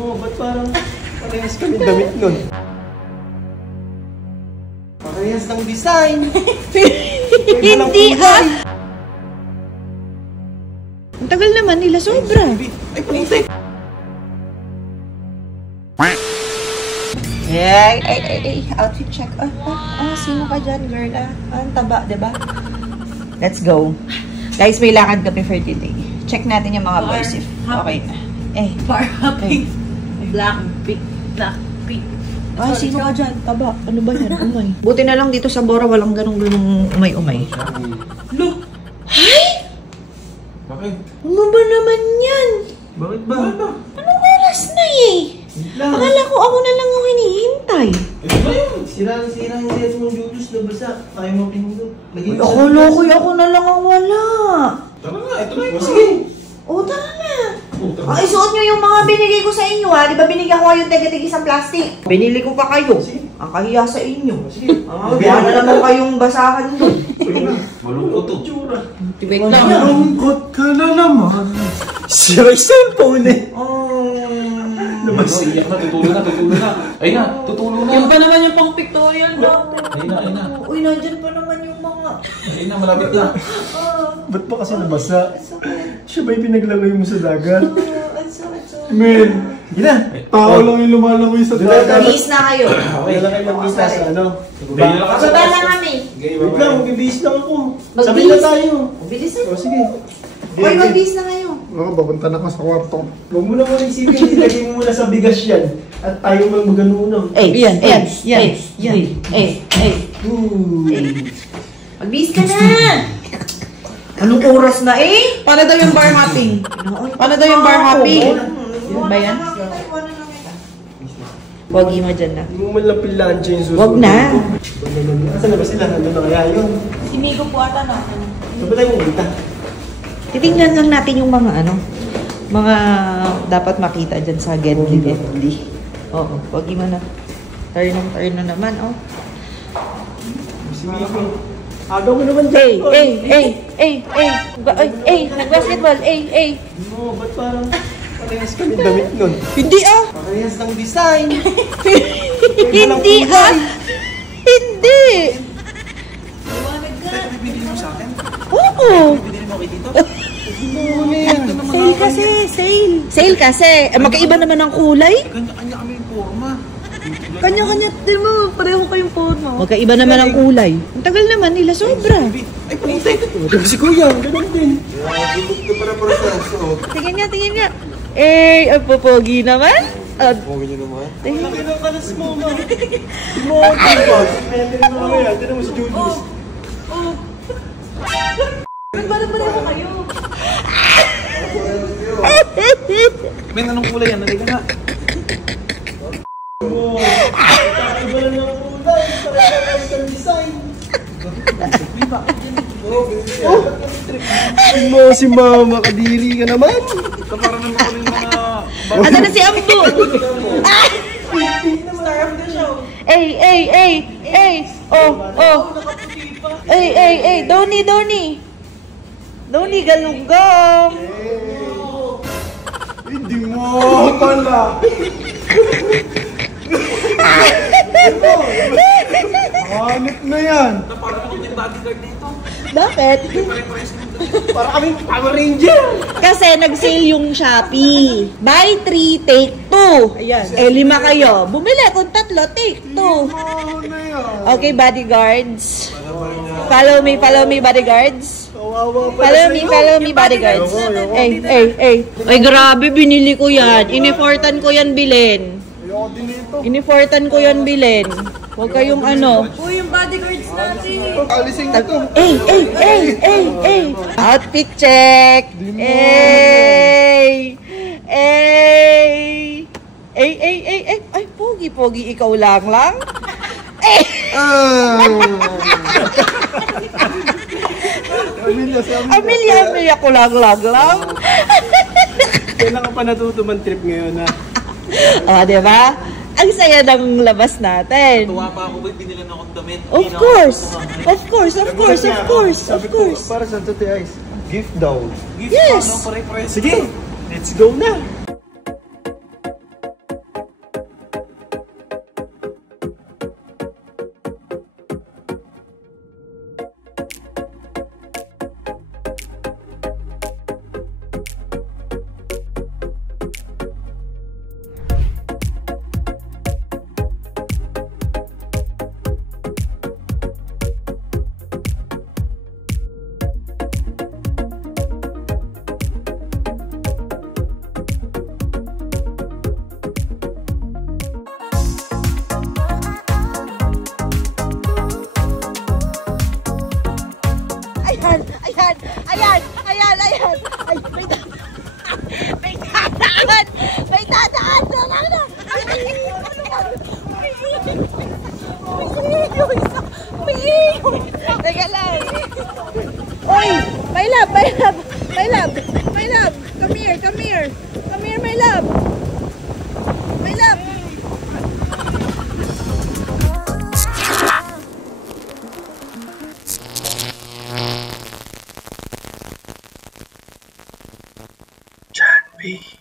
Oo, ba't parang parehas kami damit nun? Parehas ng design. Hindi Ang tagal naman nila, sobra. Ay, puti. Outfit check. Sino ka dyan, girl? Ang taba, diba? Let's go. Guys, may lakad kami for today. Check natin yung mga boys if okay na. Bar hopping. Black pink. Sino ka dyan? Taba. Ano ba yan? Umay. Buti na lang dito sa Bora, walang ganong umay-umay. Look! Ay! Bakit? Ano ba naman yan? Bakit ba? Anong oras na Akala ko ako na lang yung hinihintay. Ito ba yun? Sira yung dress mong Julius na basa. Kaya mo pinundot. Ako na lang ang wala. Tara nga, ito na yun. Sige. Tara na. Isuot nyo yung mga binigay ko sa inyo, ha? Di ba binigyan ko kayong tiga-tigis ng plastic? Binili ko pa kayo. Ang kahiya sa inyo. Sige. Kaya na naman kayong basahan doon. Malungkot to. Tsura. Tibig lang. Malungkot ka na naman. Sira yung cellphone eh. Iyak na, tutulo na. Ay na, tutulo na. Yan pa naman yung pang pictorial natin. Ay na. Uy, nandyan pa naman yung mga... Ay na, malapit na. Ba't ba kasi nabasa? Siya ba yung pinaglagay mo sa dagat? It's Men, gina. Tao lang yung lumalangoy sa dagat. Bihis na kayo. Okay lang kayo mag-isa sa ano? Pababa lang kami. Wait lang, mag-bihis lang ako. Magbihis? Sabay na tayo. Bilis na. O sige. Uy, magbihis na kayo. Papunta na ako sa kwarto. Huwag mo na muna isipin, ilagay mo muna sa bigas yan. At tayo mag-ano. Yan. Magbihis ka na. Anong oras na Paano daw yung bar hopping? Ba yan? Wagi mo dyan na. Hindi mo man lang pilansya yung susunod. Wag na. Asan na ba sila? Nandun na kaya yun? Sinigo po ata na. Saan ba tayo pumunta? Titignan lang natin yung mga dapat makita dyan sa Genly. Oo, wagi mo na. Turn na naman, Si Miko. Agaw mo naman dyan. Nag-basketball, Oo, ba't parang parehas kami damit nun? Hindi Parehas ng design. Hindi Hindi. Bibili mo sa akin? Oo. Bibili mo kayo dito? Sale kasi, sale kasi. Magkaiba naman ang kulay. Kanya-kanya kami yung forma. Kanya-kanya, di mo, pareho kayong forma. Magkaiba naman ang kulay. Ang tagal naman nila, sobra. Ay, puti. Si Kuya, ganun din. Tingin nga. Ang popogi naman. Pogi nyo naman. Laki ng kalas mo, ma. Mo, tingnan mo yan. Tingnan mo si Julius. Pareho kayo. Men, anong kulay yan? Nalika nga. Kakaiba lang ng kulay. Kakaiba ng design. Si Mama, kadiri ka naman. Ito parang naman ko yung mga... Ano na si Ambo? Star of the show. Doni, galunggong. Hindi mo pala. Hanip na yan. Parang ako yung bodyguard dito. Bakit? Para kaming Power Ranger. Kasi nag-sale yung Shopee. Buy 3, take 2. Ayan. 5 kayo. Bumili kung 3, take 2. Ano na yan? Okay, bodyguards. Follow me, bodyguards. Kawawa pala Follow me, bodyguards. Ay, grabe, binili ko yan. Inifortan ko yan bilhin. Ayoko din ito. Inifortan ko yan bilhin. Huwag kayong ano. Uy, yung bodyguards natin. Alisin ko to. Outfit check. Ay, pogi, ikaw lang. Amelia ko lang. Kailangan pa natutuman trip ngayon, ha? Diba? Ang saya ng labas natin. Tuwa pa ako ba binilan akong damit? Of course. Sabi ko, para sa Tuti Ice, gift daw. Yes. Sige, let's go na. love, my love, my love, my love. Come here, come here. Come here, my love. My love. John B.